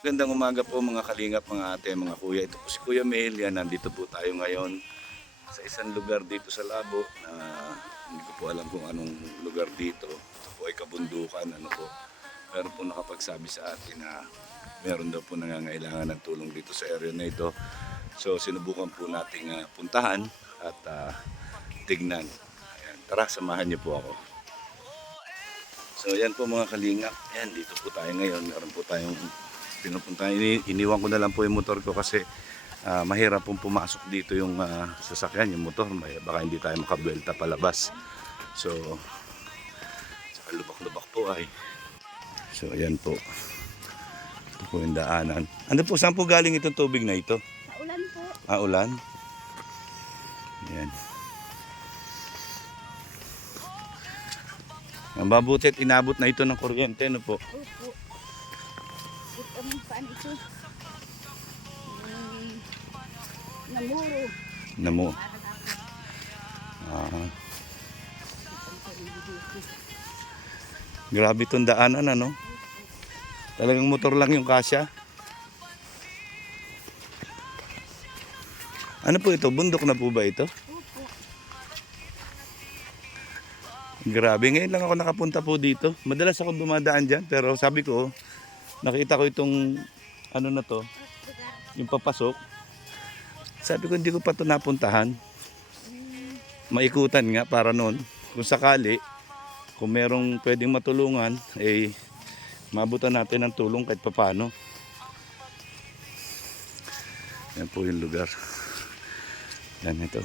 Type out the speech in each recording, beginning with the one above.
Gandang umaga po mga kalingap, mga ate, mga kuya. Ito po si Kuya Mel. Yan, nandito po tayo ngayon sa isang lugar dito sa Labo na hindi ko po alam kung anong lugar dito. Ito po ay kabundukan, ano po. Pero po nakapagsabi sa atin na meron daw po nangangailangan ng tulong dito sa area na ito. So sinubukan po nating puntahan at tignan. Ayan, tara, samahan niyo po ako. So yan po mga kalingap. Yan, dito po tayo ngayon. Meron po tayong pinupuntahan. Iniwan ko na lang po yung motor ko kasi mahirap pong pumasok dito yung sasakyan, yung motor. Baka hindi tayo makabuelta palabas. So, saka lubak-lubak po ay. So, ayan po. Ito po yung daanan. Ano po, saan po galing itong tubig na ito? Sa ulan po. Ulan? Ayan. Ang mabuti at inabot na ito ng kuryente, ano po? Opo. Ito ang paan ito. Namuro. Namo. Ah. Grabe itong daanan, ano? Talagang motor lang yung kasya. Ano po ito? Bundok na po ba ito? Opo. Grabe, ngayon lang ako nakapunta po dito. Madalas ako dumadaan dyan, pero sabi ko, nakita ko itong ano na to, yung papasok. Sabi ko, hindi ko pa ito napuntahan. Maikutan nga para noon. Kung sakali, kung merong pwedeng matulungan, eh, mabutan natin ng tulong kahit papano. Yan po yung lugar. Yan ito.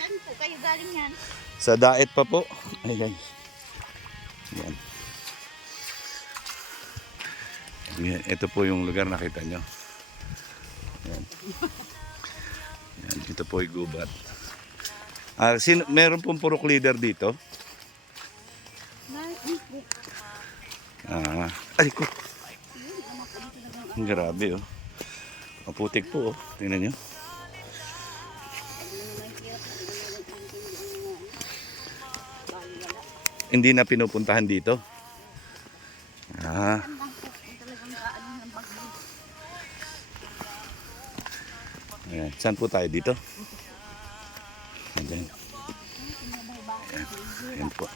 Saan po kayo galing yan? Sa Daet pa po. Ay guys. Yan. Yan. Ito po yung lugar nakita nyo. Yan. Yan. Ito po yung gubat. Meron pong purok leader dito. Ay ko. Grabe oh. Maputik po oh. Tingnan nyo. Hindi na pinupuntahan dito. Ayan. Saan po tayo dito? Ayan. Ayan po.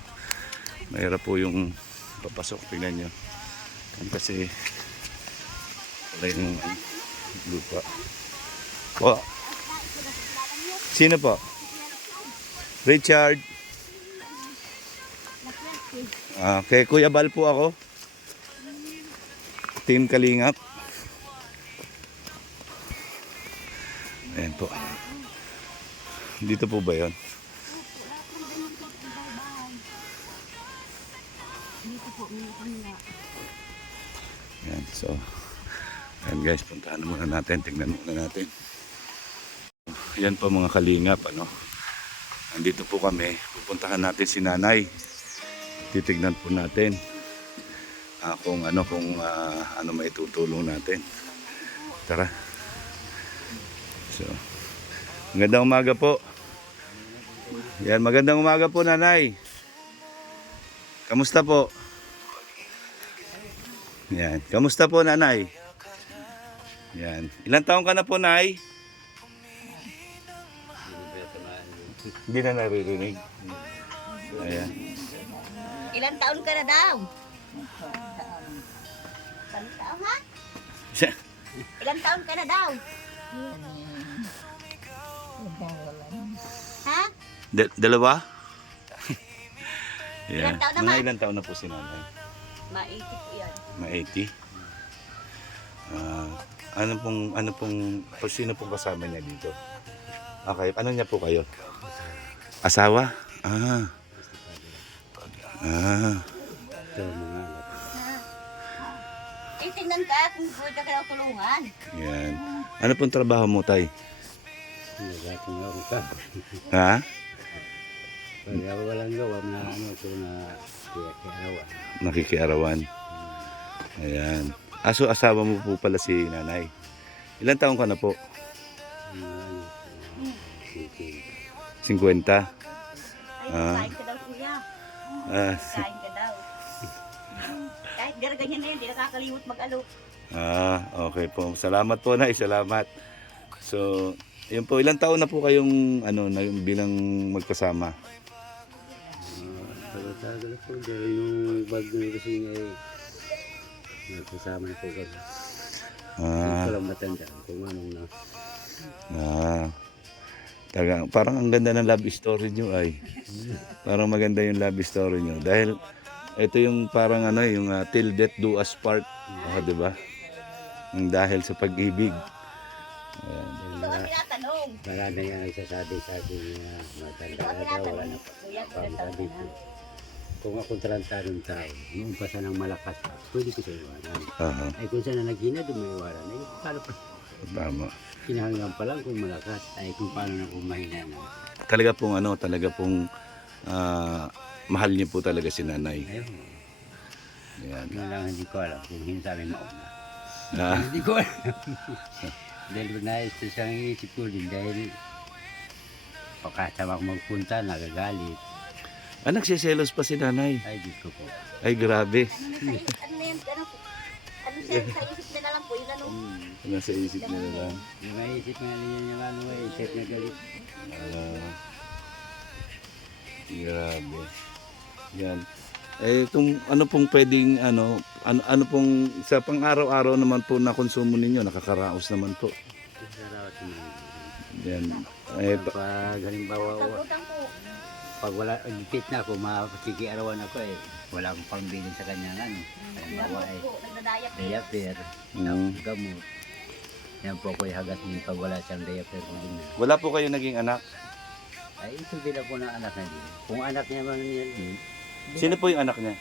Mahirap po yung papasok. Tingnan nyo. Kasi wala yung lupa. Po. Sino po? Richard. Kay Kuya Bal po ako. Team Kalingap. Ayan po. Dito po ba yun? Ayan, so ayan guys, puntahan muna natin. Tingnan muna natin. Ayan po mga Kalingap, ano. Nandito po kami. Pupuntahan natin si Nanay. Titignan po natin kung ano maitutulong natin. Tara. So, magandang umaga po. Yan, magandang umaga po Nanay. Kamusta po? Yan, kamusta po Nanay? Yan. Ilang taon ka na po, Nay? Hindi na naririnig. Ayan. Ilang taon ka na daw? Ilang taon ha? Ilang taon ka na daw? Ha? Dalawa? Ilang taon na Mga ba? ilang taon na po si Nanay? Maisip ko yan. Ma-80. Ano pong, sino pong kasama niya dito? Okay, ano niya po kayo? Asawa? Tingnan ka kung pwede ka daw tulungan. Yan. Ano pong trabaho mo, Tay? Ha? Kaya walang gawa na ano ito na kiarawan. Nakikiarawan. Ayan. Asawa mo po pala si Nanay. Ilan taon ka na po? 50. Ay, kain ka daw kuya. Ah, Kain ka daw. Kahit ganyan na yun, di nakakalimot mag-alok. Okay po. Salamat po, Nay. Salamat. So, yun po. Ilang taon na po kayong bilang magkasama? Tagal-tagal po dahil yung bago na kasi niya ay nagkasama na po kami. Hindi ko lang matanda kung anong na. Parang ang ganda ng love story nyo ay. Parang maganda yung love story nyo. Dahil ito yung parang yung till death do us part. Di ba? Yung dahil sa pag-ibig. Ito ang tinatanong. Marami nga nagsasabi sa akin na matanda na daw, wala na pang sabi ko. Kung akong tarantanong tao, yung umpasa ng malakas, pwede ko sa iwanan. Ay kung saan na naghina, doon may iwanan. Ay paano pa? Tama. Kinahanglan pa lang kung malakas, ay kung paano na kung mahina na. Talaga pong mahal niyo po talaga si nanay. Ayun, Yan. yun lang hindi ko alam kung hinsabi mauna. Ah, Hindi ko alam. Dahil nais ko siyang iisip ko din dahil pagkasama ko magpunta, nagagalit. nagsiselos pa si nanay. Ay, Diyos ko po. Ay, grabe. Ano na yan? Ano siya? Sa isip na lang po. Yun ano? Nasa isip niya na lang. Yung maisip nga niya yung ano ay isip na galit. Grabe. Yan. Kung ano pong pwedeng ano pong sa pang-araw-araw naman po na konsumo ninyo, nakakaraos naman po. Sarawat mo. Yan. Pag halimbawa, Utang po. pag wala, gipit na ako, makikiarawan ako eh. Wala akong pangbilin sa kanya nga. Halimbawa Gamot eh, po. Nagdadayap po. diaper, gamot. Yan po ako hagat niya pag wala siyang diaper. Wala po kayo naging anak. Ay, ito din ako ng anak na din. Kung anak niya man yan din. Sino po yung anak niya?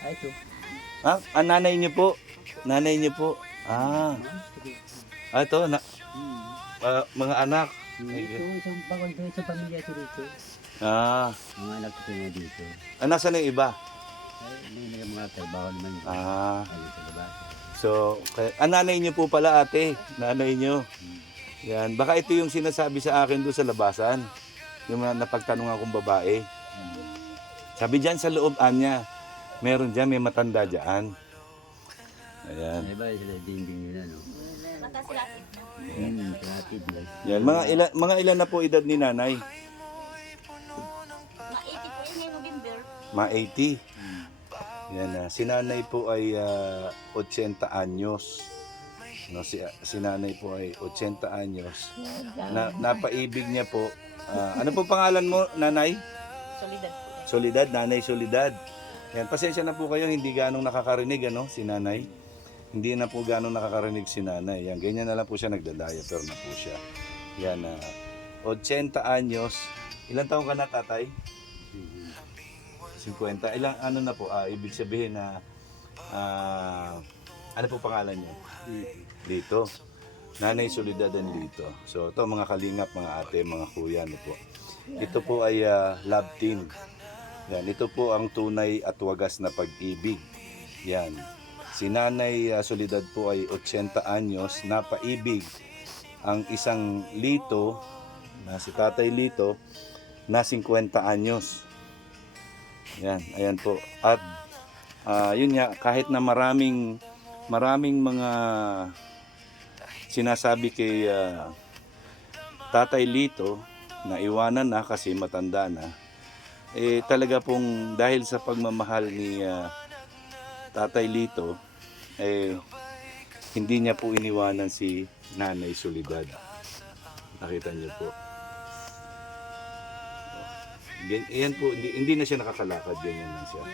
Ay, ito. Nanay niyo po. Nanay niyo po. Ito mga anak. Ito, isang bakal ito, isang pamilya ito dito. Mga anak ko na dito. Nasaan na yung iba? Ay, may mga trabaho naman dito. Ay, sa labas. So, nanay niyo po pala, ate. Nanay niyo. Yan. Baka ito yung sinasabi sa akin doon sa labasan. Yung napagtanong akong babae. Sabi dyan sa loob, Anya, meron dyan, may matanda dyan. Ayan. Ay, ba sila dinding nila, no? Mata sila. Platid lang. Yan. Mga ilan na po edad ni nanay? Ma-80 po yun ngayong November. Ma-80. Yan. Si nanay po ay 80 anyos. No, si nanay po ay 80 anyos. Napaibig niya po. Ano po pangalan mo, nanay? Solidad po. Solidad, nanay Solidad. Yan, pasensya na po kayo, hindi ganong nakakarinig si nanay. Hindi na po ganong nakakarinig si nanay. Yan, ganyan na lang po siya, nagdadiaper na po siya. Yan, 80 anyos. Ilang taon ka na, tatay? 50. Ilang ano na po, ibig sabihin na, ano po pangalan niyo? Lito. Nanay Solidad and Lito. So, ito mga kalingap, mga ate, mga kuya, ano po. Ito po ay love team. Yan, ito po ang tunay at wagas na pag-ibig. Yan. Si Nanay Solidad po ay 80 anyos, napaibig ang isang Lito, na si Tatay Lito, na 50 anyos. Yan, ayan po. At yun nga, kahit na maraming mga sinasabi kay Tatay Lito na iwanan na kasi matanda na, talaga pong dahil sa pagmamahal ni Tatay Lito, hindi niya po iniwanan si Nanay Solidad. Nakita niyo po. Ayan po, hindi na siya nakakalakad, ganyan lang siya.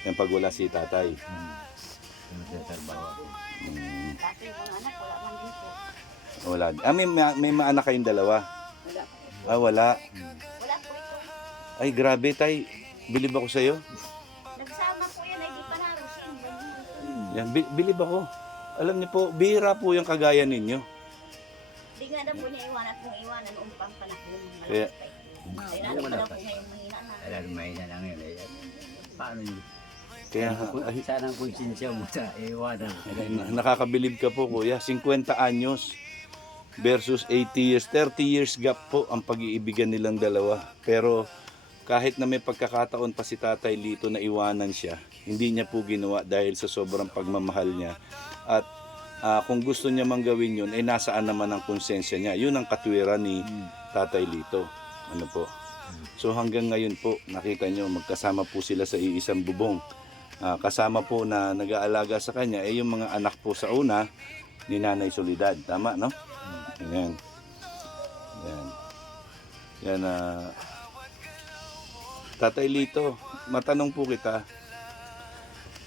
Yan pag wala si tatay. Kasi yung mga anak, wala man din po. Wala. May maanak kayong dalawa? Wala po. Wala. Wala po ito. Ay, grabe tay. Bilib ako sa'yo. Nagsama po yan, ay di pa narusin. Yan, bilib ako. Alam niyo po, bihira po yung kagaya ninyo. Di nga na po niya iwanan kung iwanan noong pang panahon. Kaya- Ay, lalo pa daw po ngayong mahina na. Alam, mahina lang yun. Eh. Paano yun? Kaya Sana ang konsensya mo sa iwanan. nakakabilib ka po kuya. 50 anyos versus 80 years. 30 years gap po ang pag-iibigan nilang dalawa. Pero kahit na may pagkakataon pa si Tatay Lito na iwanan siya, hindi niya po ginawa dahil sa sobrang pagmamahal niya. At kung gusto niya mang gawin yun, nasaan naman ang konsensya niya. Yun ang katwiran ni Tatay Lito. Ano po? So hanggang ngayon po, nakita nyo, magkasama po sila sa iisang bubong. Kasama po na nag-aalaga sa kanya yung mga anak po sa una ni Nanay Soledad. Tama, no? Yan. Yan. Yan. Tatay Lito, matanong po kita.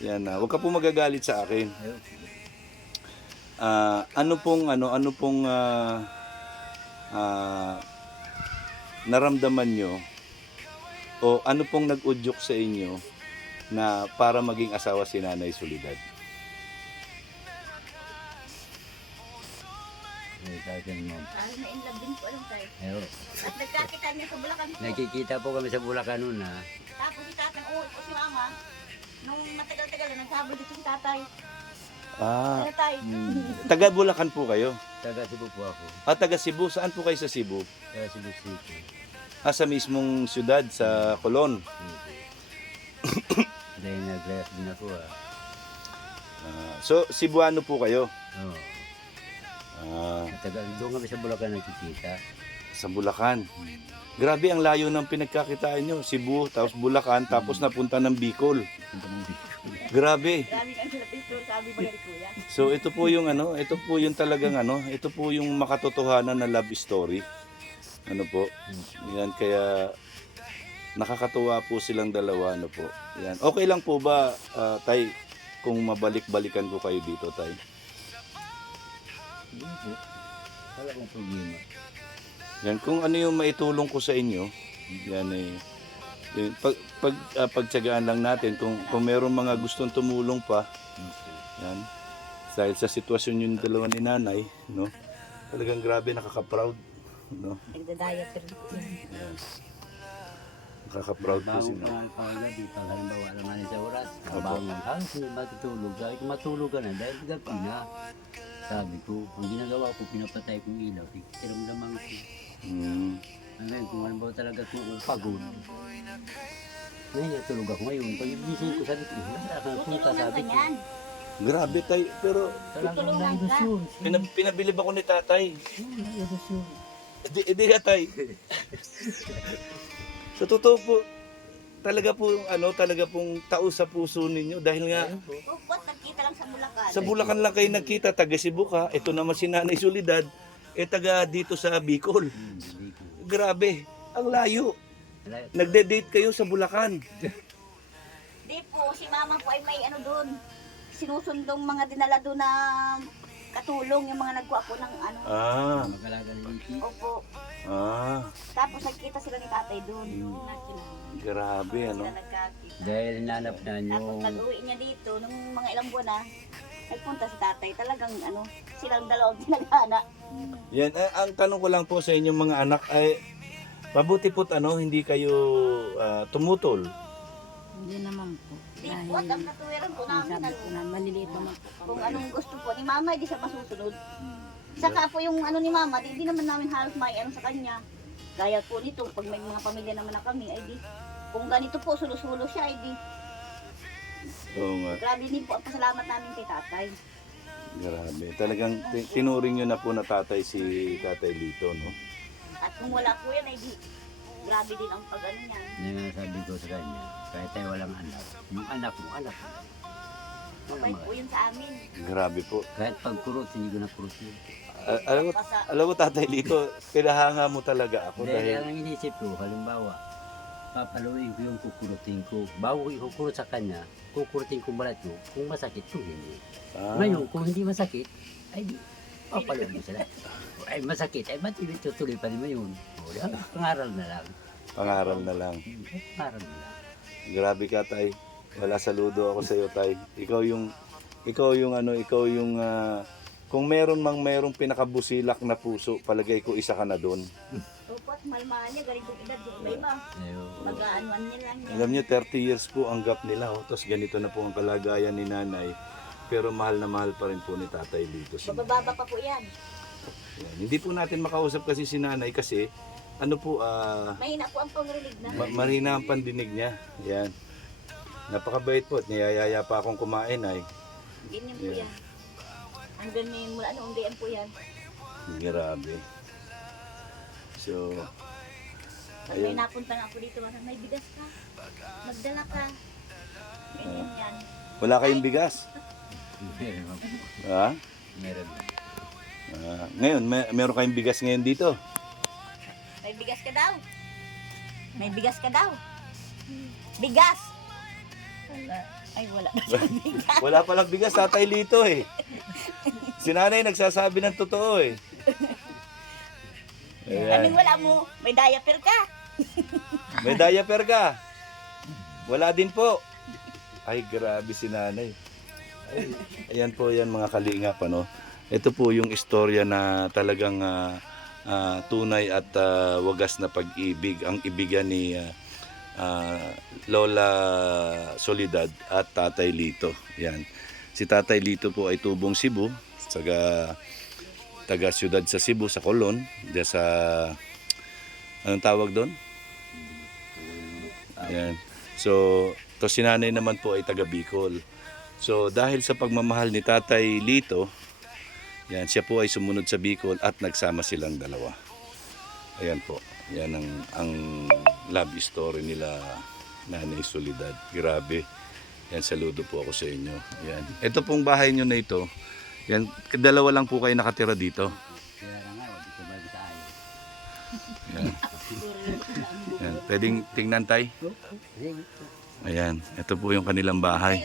Yan. Huwag ka po magagalit sa akin. Ano pong naramdaman nyo o ano pong nag-udyok sa inyo na para maging asawa si Nanay Soledad? Na in love din po alam tayo. Ayun. At nagkakita niya sa Bulacan po. Nakikita po kami sa Bulacan noon na. Tapos si tatang uwi po si mama. Nung matagal-tagal na nagsabi dito si tatay. Ano tayo? Taga Bulacan po kayo? Taga Cebu po ako. Taga Cebu. Saan po kayo sa Cebu? Taga Cebu City. Sa mismong syudad, sa Colon. Dahil nag-rest din ako So, Cebuano po kayo? Oo. Taga doon kami sa Bulacan nakikita. Sa Bulacan. Grabe ang layo ng pinagkakitaan nyo. Cebu, tapos Bulacan, tapos napunta ng Bicol. Grabe. Grabe ang sila picture, sabi ba ni Kuya? So ito po yung ito po yung talagang ito po yung makatotohanan na love story. Ano po? Yan, kaya nakakatuwa po silang dalawa, ano po. Yan. Okay lang po ba, Tay, kung mabalik-balikan ko kayo dito, Tay? Wala akong problema. Yan, kung ano yung maitulong ko sa inyo, yan pagtsagaan lang natin kung meron mga gustong tumulong pa. Yan. Dahil sa sitwasyon yung dalawa ni Nanay, no? Talagang grabe, nakaka-proud, no? Nagda-diet rin. Nakaka-proud po sila. Pag-gabi, pag halimbawa naman sa oras, nabangon, halos hindi matutulog. Sabi ko, matulog ka na dahil gabi na. Sabi ko, ang ginagawa ko, pinapatay kong ilaw, iramdaman ko. Ngayon, kung halimbawa talaga kung pagod, ngayon natulog ako ngayon. Pag ibising ko, sabi ko, wala ka punta, sabi ko. Grabe, Tay, pero Talagang na-ilusyon. pinabilib ako ni Tatay. Na-ilusyon. Hindi ka, Tay. Sa totoo po, talaga pong tao sa puso ninyo dahil nga Ba't nagkita lang sa Bulacan? sa Bulacan lang kayo nagkita, taga Cebu ka, ito naman si Nanay Soledad, taga dito sa Bicol. Grabe, ang layo. Nagde-date kayo sa Bulacan. Di po, si mama po ay may doon. Sinusundong mga dinala doon na katulong, yung mga nagkuha po ng Magalaga ng iti. Opo. Tapos nagkita sila ni tatay doon. Grabe, Sila nagkakita. Dahil nanap na Tapos yung pag-uwi niya dito, nung mga ilang buwan na, nagpunta si tatay. Talagang silang dalawang tinagana. Yan, ang tanong ko lang po sa inyong mga anak ay, mabuti po't hindi kayo tumutol. Hindi naman po. Di po, at ang katuwiran po namin, Sabi ko na maliliit naman po kami. kung anong gusto po ni mama, di siya masusunod. Saka po yung ni mama, di naman namin halos may sa kanya. Gaya po nito, pag may mga pamilya naman na kami, ay di, kung ganito po, sulo-sulo siya, ay di, Oo nga, grabe din po ang pasalamat namin kay tatay. grabe. Talagang tinuring nyo na po na tatay si Tatay Lito, no? At kung wala po yan, ay di, grabe din ang niya. sabi ko sa kanya, kahit tayo walang anak, yung anak mo, anak mo. Mabait po yun sa amin. Grabe po. Kahit pagkurot, hindi ko na kurot yun. Alam mo, Tatay Lito, pinahanga mo talaga ako Dahil dahil ang inisip ko, halimbawa, papaluin ko yung kukurutin ko. Bago ko ikukurot sa kanya, kukurutin ko balat ko, kung masakit, kung hindi. Ngayon, kung hindi masakit, ay di, papaluin mo sila. Ay masakit, ay tutuloy pa rin mo yun. Pangaral na lang. pangaral na lang. Pangaral na lang. Grabe ka, Tay. Wala, saludo ako sa iyo, Tay. Ikaw yung kung merong pinakabusilak na puso, palagay ko isa ka na doon. Opo, at malmahal niya, ganitong edad yung iba. Mag-aanuan niya lang niya. Alam niyo, 30 years po ang gap nila. Tapos ganito na po ang kalagayan ni Nanay. Pero mahal na mahal pa rin po ni Tatay Lito. Bababa pa po yan. Yan. Hindi po natin makausap kasi si Nanay kasi ano po, Mahina po ang pangrinig na. marina ang pandinig niya. Yan. Napakabait po. At niyayaya pa akong kumain ay. Ganyan po Yeah. yan. Hanggang may mula undian po yan. Grabe. So, Pag may napunta na ako dito, parang may bigas ka. Magdala ka. Ganyan yan. wala kayong bigas? Ha? Meron. Ngayon, meron kayong bigas ngayon dito? May bigas ka daw. May bigas ka daw. Bigas! Wala. Ay, wala na siyang bigas. Wala palang bigas, Tatay Lito eh. Si nanay nagsasabi ng totoo eh. Anong Ayan. wala mo? May diaper ka. May diaper ka? Wala din po. Ay, grabe si nanay. Ay, ayan po yan mga kalingap. Ano? Ito po yung istorya na talagang tunay at wagas na pag-ibig. Ang ibigan ni Lola Soledad at Tatay Lito. Yan. Si Tatay Lito po ay tubong Cebu, taga siyudad sa Cebu, sa Colon, diyan sa anong tawag doon? Yan. So, to si nanay naman po ay taga Bicol. So, dahil sa pagmamahal ni Tatay Lito, yan, siya po ay sumunod sa Bicol at nagsama silang dalawa. Ayan po. Yan ang love story nila Nanay Soledad. Grabe. Yan, saludo po ako sa inyo. Yan. Ito pong bahay nyo na ito. Yan, dalawa lang po kayo nakatira dito. Kaya nga, di ko ba sa ayo. Yan. Yan. Pwedeng tingnan tay? Ayan. Ito po yung kanilang bahay.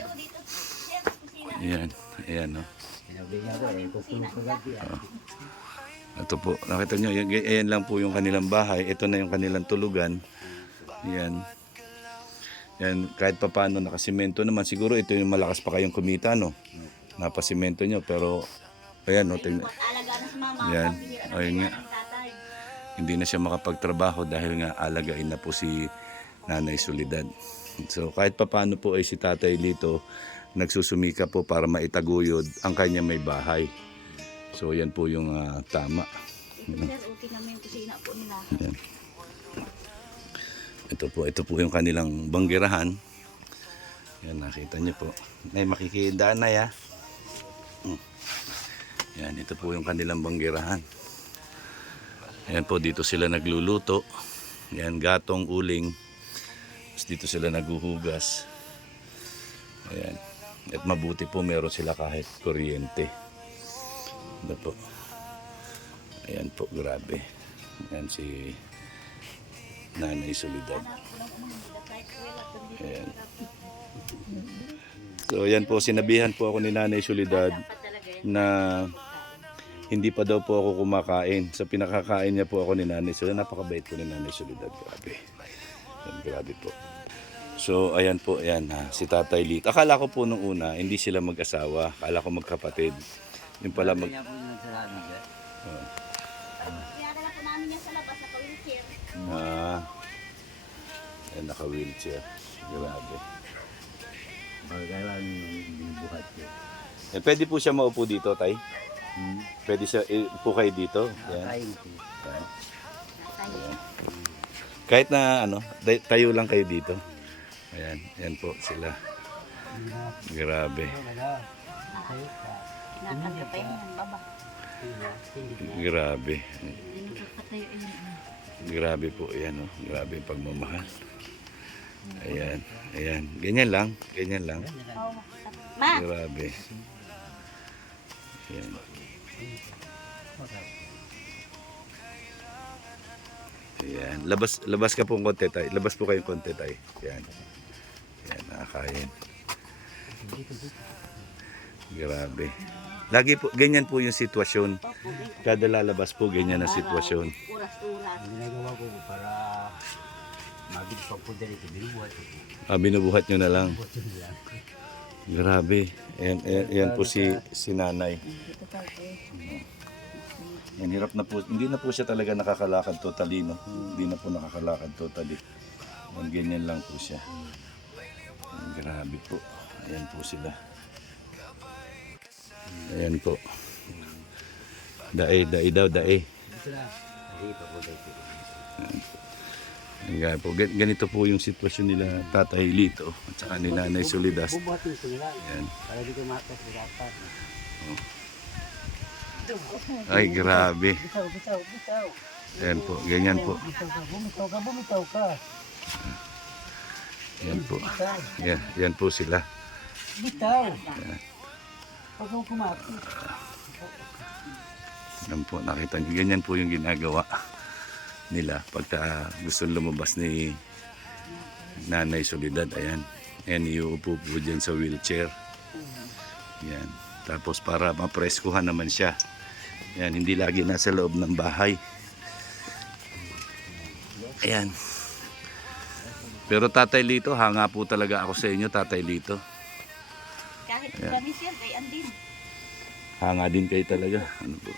Ayan. Ayan, no? Sinabi niya ko, kukulong ko gabi. Ito po, nakita nyo, ayan lang po yung kanilang bahay. Ito na yung kanilang tulugan. Yan. Yan, kahit pa paano nakasimento naman. Siguro ito yung malakas pa kayong kumita, no? Napasimento nyo, pero ayan, no? Alaga na si mama. Yan. Pambihira na Ayun si nga. tatay. Hindi na siya makapagtrabaho dahil nga alagain na po si Nanay Soledad. So kahit pa paano po ay si Tatay Lito nagsusumika po para maitaguyod ang kanya may bahay. So yan po yung tama. Sir, okay naman yung kusina po nila. Yan. Ito po yung kanilang banggirahan. Yan, nakita niyo po. May makikidaan na ya. Yan, ito po yung kanilang banggirahan. Yan po, dito sila nagluluto. Yan, gatong, uling. Tapos dito sila naguhugas. Ayan. At mabuti po meron sila kahit kuryente. Ito po. Ayan po, grabe. Ayan si Nanay Soledad. Ayan. So yan po, sinabihan po ako ni Nanay Soledad na hindi pa daw po ako kumakain. Sa pinakakain niya po ako ni Nanay Soledad. Napakabait po ni Nanay Soledad. Grabe. Yan, grabe po. So ayan po, ayan si Tatay Lito. Akala ko po nung una, hindi sila mag-asawa. Akala ko magkapatid. Yung pala mag... Kaya po yung nagsalamat siya. Pinadala po namin yan sa labas, naka-wheelchair. Ayan, naka-wheelchair. Grabe. Pagkala yung binubuhat ko. Eh, pwede po siya maupo dito, Tay? Pwede siya po kayo dito. Ayan. Kain ko. Ayan. Tayo. Kahit na ano, tayo lang kayo dito. Ayan, ayan po sila. Grabe. Nakakanta pa yun, baba. Grabe. Grabe po, ayan oh. Grabe yung pagmamahal. Ayan, ayan. Ganyan lang, ganyan lang. Oh. Ma, Grabe. Ayan. Ayan. Labas ka pong konti tayo. Labas po kayong konti tayo. Ayan. Ayan, nakakain. Grabe. Lagi po, ganyan po yung sitwasyon. Kada lalabas po, ganyan ang sitwasyon. uras-uras. Ang ginagawa ko para mabilis pagpunta dito, binubuhat ko. Binubuhat nyo na lang. Buhat yun lang. Grabe. Ayan, ayan po si nanay. Yan, hirap na po. Hindi na po siya talaga nakakalakad totally, no? Hindi na po nakakalakad totally. Yan, ganyan lang po siya. Yan, grabe po. Ayan po sila. Ayan po. Dae daw, dae. Dito na. Ay, pagpunta dito. Ayan po, ganito po yung sitwasyon nila Tatay Lito at saka ni Nanay Solidas. Bubuhatin ko nila. Ayan. Para di ko makasirapan. Ay, grabe. Bitaw, bitaw, bitaw. Ayan po, ganyan po. Bumitaw ka, bumitaw ka. Ayan po. Yan po sila. Bitaw. Huwag kang kumapit. Yan po, nakita nyo. Ganyan po yung ginagawa nila pagka gusto lumabas ni Nanay Soledad. Ayan. Ayan, iuupo po dyan sa wheelchair. Yan. Tapos para mapreskuhan naman siya. Yan, hindi lagi nasa loob ng bahay. Ayan. Pero Tatay Lito, hanga po talaga ako sa inyo, Tatay Lito. Kahit kami siya, kay Andin. Hanga din kayo talaga. Ano po?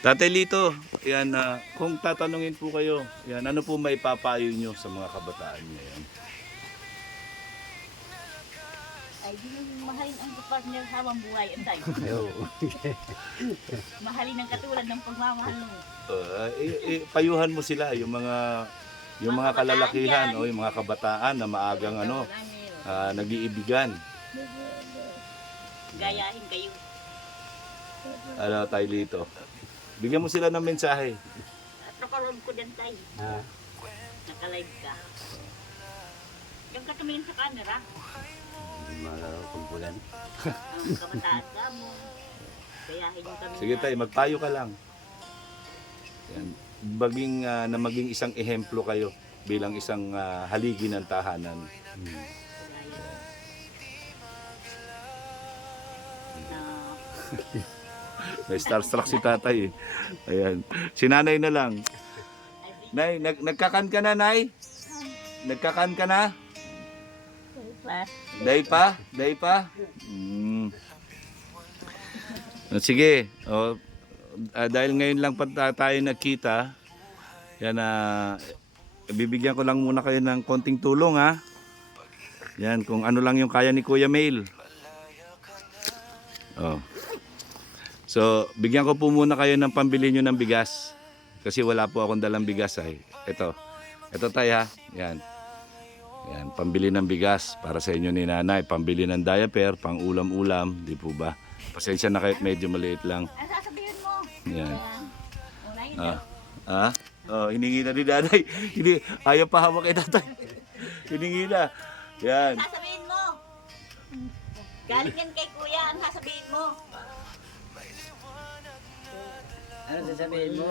Tatay Lito, yan, kung tatanungin po kayo, yan, ano po may papayo nyo sa mga kabataan ngayon? Ay, di nang mahalin ang partner habang buhay. Anday. Mahalin ang katulad ng pagmamahal mo. Payuhan mo sila, yung mga kalalakihan o yung mga kabataan na maagang nag-iibigan. Gayahin kayo. Ano, Tay Lito? Bigyan mo sila ng mensahe. At nakaroon ko din tayo. Ha? Naka-live ka. Diyan ka tumingin sa camera. Hindi makakumpulan. Ang kabataan ka mo. Gayahin yung kami. Sige Tay, magpayo ka lang. Yan. Maging isang ehemplo kayo bilang isang haligi ng tahanan. May starstruck si Tatay eh. Ayan. Si Nanay na lang. Nay, nagkakan ka na, Nay? Nagkakan ka na? Day pa? Day pa? Sige. Dahil ngayon lang pa tayo nagkita, yan, bibigyan ko lang muna kayo ng konting tulong, ha? Yan, kung ano lang yung kaya ni Kuya Mail. So, bigyan ko po muna kayo ng pambili nyo ng bigas. Kasi wala po akong dalang bigas ay. Ito tayo ha. Yan. Yan, pambili ng bigas para sa inyo ni Nanay. Pambili ng diaper, pang ulam-ulam. Di po ba? Pasensya na kayo, medyo maliit lang. Ano sasabihin mo? Yan. Unahin na. Hiningi na ni Nanay. Ayaw pa hawak kay Tatay. Hiningi na. Yan. Sasabihin mo. Galing yan kay Kuya. Ano sasabihin mo? Ano sasabihin mo?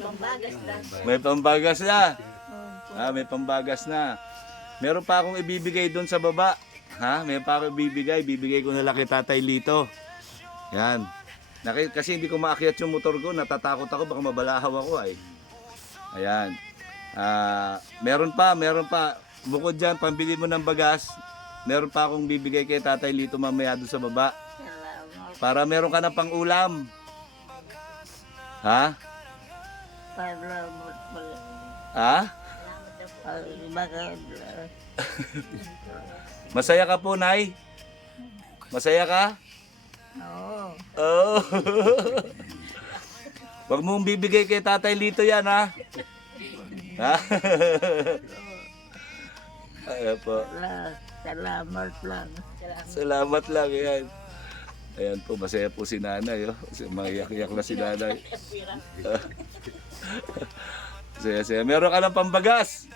Pambagas lang. May pambagas na. May pambagas na. Meron pa akong ibibigay doon sa baba. May pa akong ibibigay ko na lang kay Tatay Lito. Yan. Kasi hindi ko maakyat yung motor ko, natatakot ako, baka mabalahaw ako ay. Ayan. Meron pa. Bukod dyan, pambili mo ng bagas. Meron pa akong bibigay kay Tatay Lito mamaya doon sa baba. Para meron ka na pang ulam. Ha? Masaya ka po, Nay? Masaya ka? Oo. Wag mong bibigay kay Tatay Lito yan, ha? Ha? Ayan po. Salamat lang. Salamat lang, yan. Ayan po, masaya po si Nanay. Maiyak-iyak na si Nanay. Saya. Meron ka ng pambagas.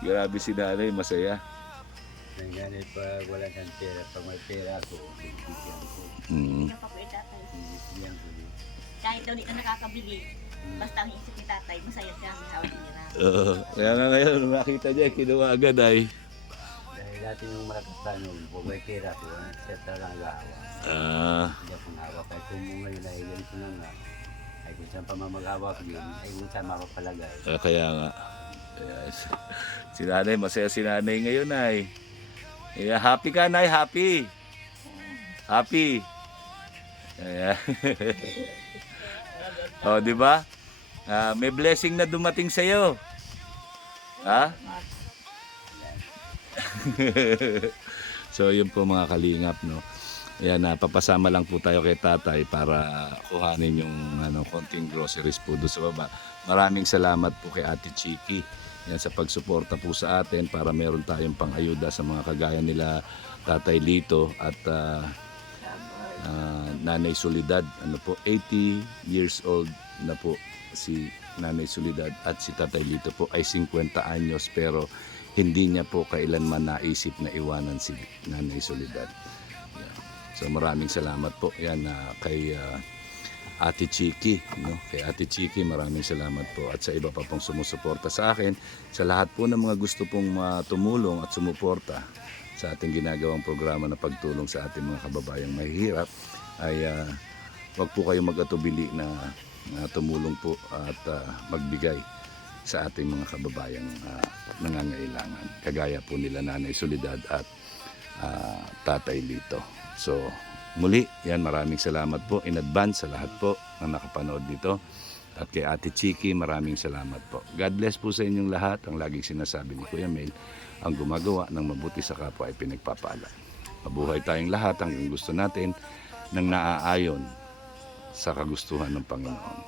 Grabe si Nanay, masaya. Ganyan pa wala ng pera. Pag may pera ako, bibigyan ko. Yan pa po yung tatay. Bibigyan ko. Kahit daw di ka nakakabili. Basta ang isip ni tatay, masaya siya. May hawak niya. Kaya nga ngayon, makita niya, kinuha agad ay. Dahil dati yung malakas tanong, kung may pera ko, siya talagang nag-aawa. Hindi ako nag-aawa. Kahit kung ngayon ay ganito na nga, ay kung saan pa mamag-aawa ko yun, ay kung saan makapalagay. Kaya nga. Si Nanay, masaya si Nanay ngayon ay. Happy ka, Nay, happy. Happy. Ayan. Di ba? May blessing na dumating sa iyo. Ha? So, yun po mga kalingap, no. Ayan, papasama lang po tayo kay tatay para kuhanin yung konting groceries po doon sa baba. Maraming salamat po kay Ate Chiki. Yan, sa pagsuporta po sa atin para meron tayong pang-ayuda sa mga kagaya nila Tatay Lito at Nanay Solidad. Ano po, 80 years old na po si Nanay Solidad at si Tatay Lito po ay 50 anyos pero hindi niya po kailanman naisip na iwanan si Nanay Solidad. Yan. So maraming salamat po yan kay Ate Chiki, no? Kay Ate Chiki maraming salamat po at sa iba pa pong sumusuporta sa akin, sa lahat po ng mga gusto pong tumulong at sumuporta sa ating ginagawang programa na pagtulong sa ating mga kababayang mahihirap ay wag po kayong mag-atubili na tumulong po at magbigay sa ating mga kababayang nangangailangan kagaya po nila Nanay Solidad at Tatay Lito. So muli, yan, maraming salamat po in advance sa lahat po na nakapanood dito. At kay Ate Chiki, maraming salamat po. God bless po sa inyong lahat. Ang laging sinasabi ni Kuya Mel, ang gumagawa ng mabuti sa kapwa ay pinagpapala. Mabuhay tayong lahat hanggang gusto natin nang naaayon sa kagustuhan ng Panginoon.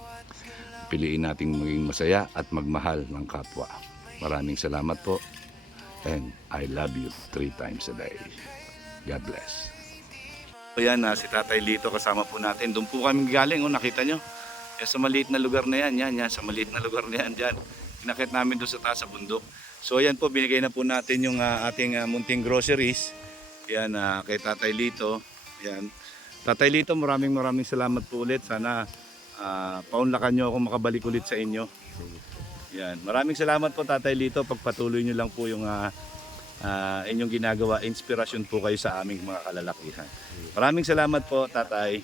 Piliin nating maging masaya at magmahal ng kapwa. Maraming salamat po. And I love you 3 times a day. God bless. Ayan, si Tatay Lito kasama po natin. Doon po kami galing, nakita nyo. Yan, sa maliit na lugar na yan, sa maliit na lugar na yan, dyan. Pinakit namin doon sa taas sa bundok. So ayan po, binigay na po natin yung ating munting groceries. Yan, kay Tatay Lito. Yan. Tatay Lito, maraming salamat po ulit. Sana paunlakan nyo ako makabalik ulit sa inyo. Yan. Maraming salamat po Tatay Lito. Pagpatuloy nyo lang po yung inyong ginagawa. Inspirasyon po kayo sa aming mga kalalakihan. Maraming salamat po Tatay.